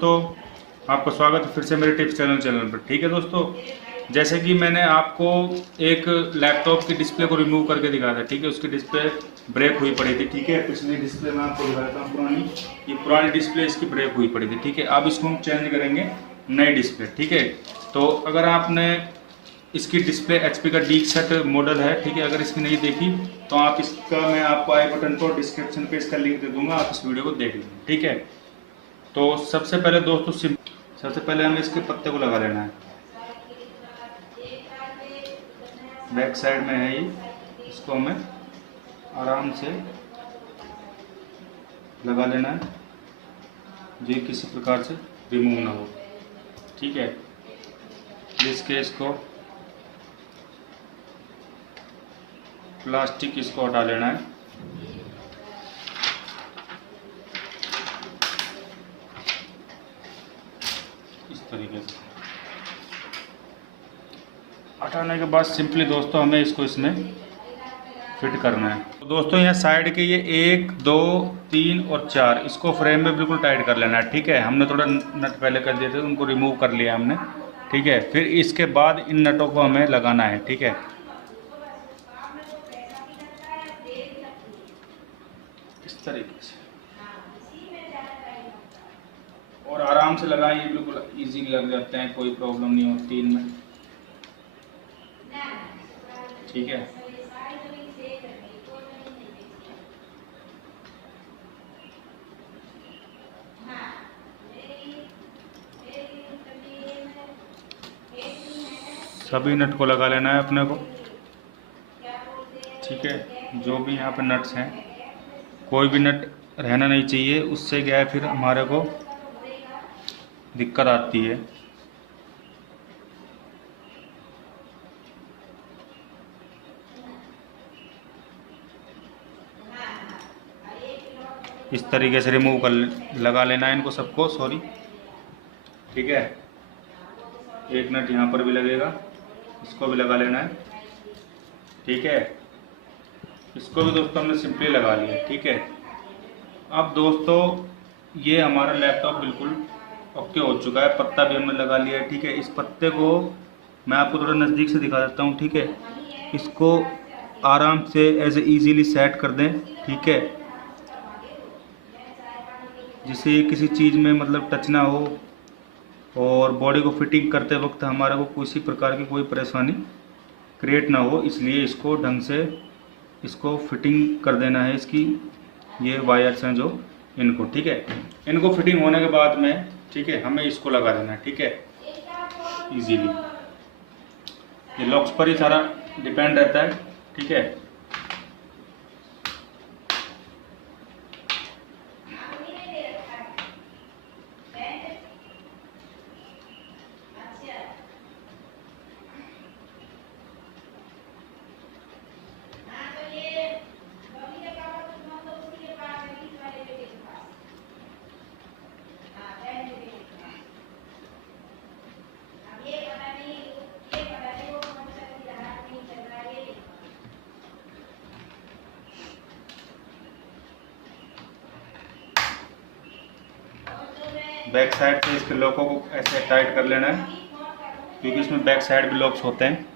दोस्तों, आपका स्वागत है फिर से मेरे टिप्स चैनल पर। ठीक है दोस्तों, जैसे कि मैंने आपको एक लैपटॉप की डिस्प्ले को रिमूव करके दिखाया था। ठीक है, उसकी डिस्प्ले ब्रेक हुई पड़ी थी। ठीक है, पिछली डिस्प्ले में आपको दिखाया था पुरानी, ये पुरानी डिस्प्ले इसकी ब्रेक हुई पड़ी थी। ठीक है, अब इसको हम चेंज करेंगे नई डिस्प्ले। ठीक है, तो अगर आपने इसकी डिस्प्ले HP का डीसेट मॉडल है, ठीक है, अगर इसकी नहीं देखी तो आप इसका, मैं आपको आई बटन पर डिस्क्रिप्शन पे इसका लिंक दे दूंगा, आप इस वीडियो को देख लीजिए। ठीक है, तो सबसे पहले दोस्तों सबसे पहले हमें इसके पत्ते को लगा लेना है। बैक साइड में है ये, इसको हमें आराम से लगा लेना है, जो किसी प्रकार से रिमूव ना हो। ठीक है, इसके इसको प्लास्टिक इसको हटा लेना है। इस तरीके से हटाने के बाद सिंपली दोस्तों हमें इसको इसमें फिट करना है। तो दोस्तों यहाँ साइड के ये 1 2 3 और 4 इसको फ्रेम में बिल्कुल टाइट कर लेना है। ठीक है, हमने थोड़ा नट पहले कर दिए थे, उनको रिमूव कर लिया हमने। ठीक है, फिर इसके बाद इन नटों को हमें लगाना है। ठीक है, इस तरीके से और आराम से लगाएं, ये बिल्कुल इजी लग जाते हैं, कोई प्रॉब्लम नहीं होती इनमें। ठीक है, सभी नट को लगा लेना है अपने को। ठीक है, जो भी यहाँ पे नट्स हैं, कोई भी नट रहना नहीं चाहिए, उससे क्या है फिर हमारे को दिक्कत आती है। इस तरीके से रिमूव कर लगा लेना है इनको सबको, सॉरी। ठीक है, एक नट यहाँ पर भी लगेगा, इसको भी लगा लेना है। ठीक है, इसको भी दोस्तों हमने सिंपली लगा लिया। ठीक है, अब दोस्तों ये हमारा लैपटॉप बिल्कुल ओके हो चुका है, पत्ता भी हमने लगा लिया है। ठीक है, इस पत्ते को मैं आपको थोड़ा नज़दीक से दिखा देता हूँ। ठीक है, इसको आराम से ऐसे इजीली सेट कर दें। ठीक है, जिससे किसी चीज़ में मतलब टच ना हो और बॉडी को फिटिंग करते वक्त हमारे को किसी प्रकार की कोई परेशानी क्रिएट ना हो, इसलिए इसको ढंग से इसको फिटिंग कर देना है। इसकी ये वायर्स हैं जो इनको, ठीक है, इनको फिटिंग होने के बाद में, ठीक है, हमें इसको लगा देना है। ठीक है, इजीली ये लॉक्स पर ही सारा डिपेंड रहता है। ठीक है, बैक साइड से इसके लॉकों को ऐसे टाइट कर लेना है, क्योंकि इसमें बैक साइड भी लॉक्स होते हैं।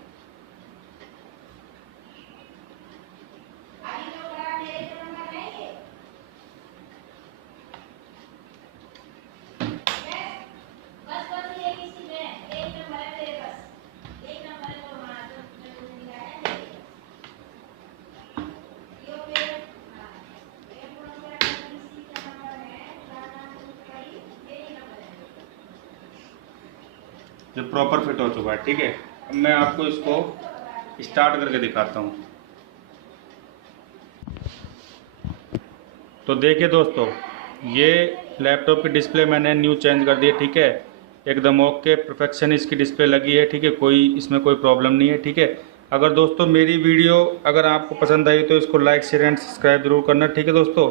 जो प्रॉपर फिट हो चुका है। ठीक है, अब मैं आपको इसको स्टार्ट करके दिखाता हूँ। तो देखिए दोस्तों, ये लैपटॉप की डिस्प्ले मैंने न्यू चेंज कर दी है। ठीक है, एकदम ओके परफेक्शन इसकी डिस्प्ले लगी है। ठीक है, कोई इसमें कोई प्रॉब्लम नहीं है। ठीक है, अगर दोस्तों मेरी वीडियो अगर आपको पसंद आई तो इसको लाइक शेयर एंड सब्सक्राइब जरूर करना। ठीक है दोस्तों।